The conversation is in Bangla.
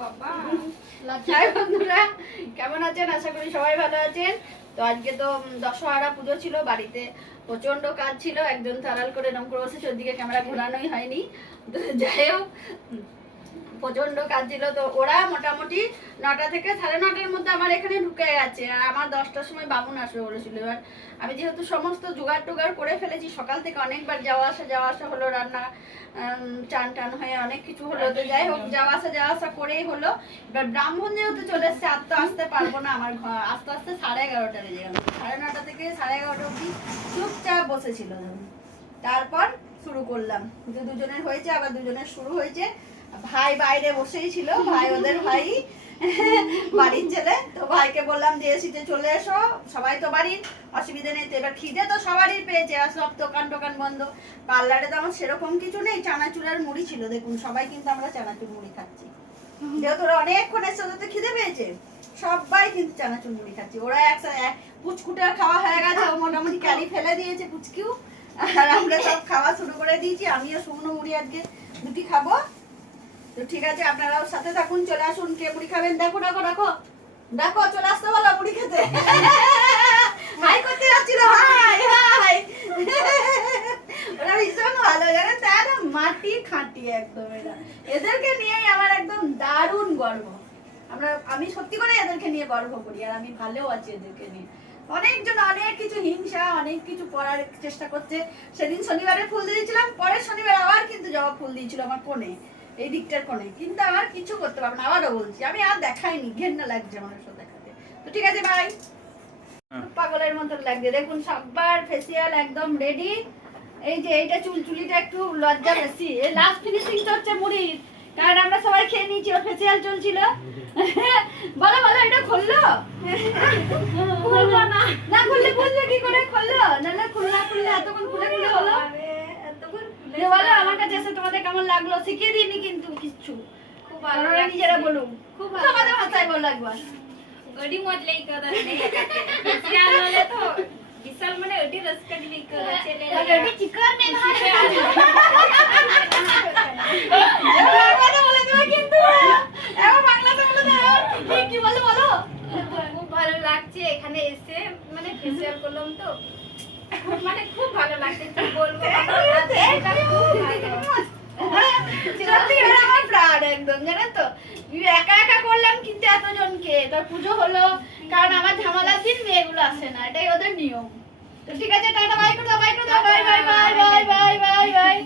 বাবা হাই বন্ধুরা, কেমন আছেন? আশা করি সবাই ভালো আছেন। তো আজকে তো দশহরা পুজো ছিল, বাড়িতে প্রচন্ড কাজ ছিল। একজন তাড়াল করে এরকম করে বসেছে, ওদিকে ক্যামেরা ঘোরানোই হয়নি। তো যাই হোক, প্রচন্ড কাজ ছিল। তো ওরা মোটামুটি 9টা থেকে 9:30-র মধ্যে আমার এখানে ঢুকে গেছে, আর আমার 10টার সময় বামুন আসবে বলেছিল। এবার আমি যেহেতু সমস্ত জোগাড় টোগাড় করে ফেলেছি, সকাল থেকে অনেকবার যাওয়া আসা হলো, রান্না চান টান হয়ে অনেক কিছু হলো। তো যাই হোক, যাওয়া আসা করেই হলো। এবার ব্রাহ্মণ যেহেতু চলে এসছে, আর তো আসতে পারবো না। আমার ঘর আস্তে আস্তে 11:30 বেজে গেল। 9:30 থেকে 11:30 অব্দি চুপচাপ বসেছিল। তারপর শুরু করলাম। দুজনের হয়েছে, আবার দুজনের শুরু হয়েছে। ভাই বাইরে বসেই ছিল, ভাই ওদের ভাই বাড়ির ছেলে। তো ভাইকে বললাম যে এসিতে চলে এসো, সবাই তো বাড়ির, অসুবিধা নেই। তো এবার খিদে তো সবারই পেয়েছে, আর সব দোকান বন্ধ। পার্লারে তো আমার সেরকম কিছু নেই, চানাচুর আর মুড়ি ছিল। দেখুন, সবাই কিন্তু আমরা চানাচুর মুড়ি খাচ্ছি, যেহেতু ওরা অনেকক্ষণ এসে, ওদের তো খিদে পেয়েছে। সবাই কিন্তু চানাচুর মুড়ি খাচ্ছি। ওরা পুচকুটার খাওয়া হয়ে গেছে, ও মোটামুটি ক্যারি ফেলে দিয়েছে পুচকিও, আর আমরা সব খাওয়া শুরু করে দিয়েছি। আমিও শুকনো মুড়ি আজকে 2টি খাবো। তো ঠিক আছে, আপনারাও সাথে থাকুন, চলে আসুন। কে মুড়ি খাবেন? দেখো দেখো দেখো দেখো, চলে আসতে বলো মুড়ি খেতে। হাই করতে যাচ্ছিল, হাই হাই। ওরা ভীষণ ভালো, জানেন তো, একদম মাটি খাঁটি একদম। এদেরকে নিয়েই আমার একদম দারুণ গর্ব। আমি সত্যি করে এদেরকে নিয়ে গর্ব করি, আর আমি ভালো আছি এদেরকে নিয়ে। অনেকজন অনেক কিছু হিংসা, অনেক কিছু করার চেষ্টা করছে। সেদিন শনিবারে ফুল দিয়েছিলাম, পরের শনিবার আবার কিন্তু জবা ফুল দিয়েছিল আমার কোণে, এই দিকটার কোণে। কিন্তু আমার কিছু করতে পারবো না, আবারও বলছি, আমি আর দেখাইনি, ঘেন্না লাগছে আমার সব দেখাতে। তো ঠিক আছে ভাই, পাগলের মতন লাগছে। দেখুন, সবার ফেসিয়াল একদম রেডি। এই যে এইটা চুলচুলিটা একটু লজ্জা বেশি, এই লাস্ট ফিনিশিং হচ্ছে মুড়ির, কারণ আমরা সবাই খেয়ে নিয়েছি, ওর ফেসিয়াল চলছিল। বলো বলো, এটা খুললো না? খুললে কি করে খুললো? নাহলে খুললে এতক্ষণ খুলে হলো। বলো আমার কাছে এসে তোমাদের কেমন লাগলো, শিখিয়ে দিইনি কিন্তু কিচ্ছু। খুব ভালো ওরা লাগছে, নিজেরা বলুন, খুব ভালো তোমাদের ভাষায় বলো একবার। गडी मधले इकडे नाही त्याला तो विशाल म्हणे अडी रसकडी इकडे चले रेडी चिकन में খুব ভালো লাগছে এখানে এসে, মানে ফেসিয়াল করলাম তো, মানে খুব ভালো লাগছে, কি বলবো। একদম, জানেন তো, একা একা করলাম কিন্তু এতজনকে। তার পুজো হলো, কারণ আমার ঝামেলার দিন মেয়েগুলো আসে না, এটাই ওদের নিয়ম। তো ঠিক আছে, টাটা, বাই করে দাও, বাই করে দাও, bye bye bye bye bye bye bye.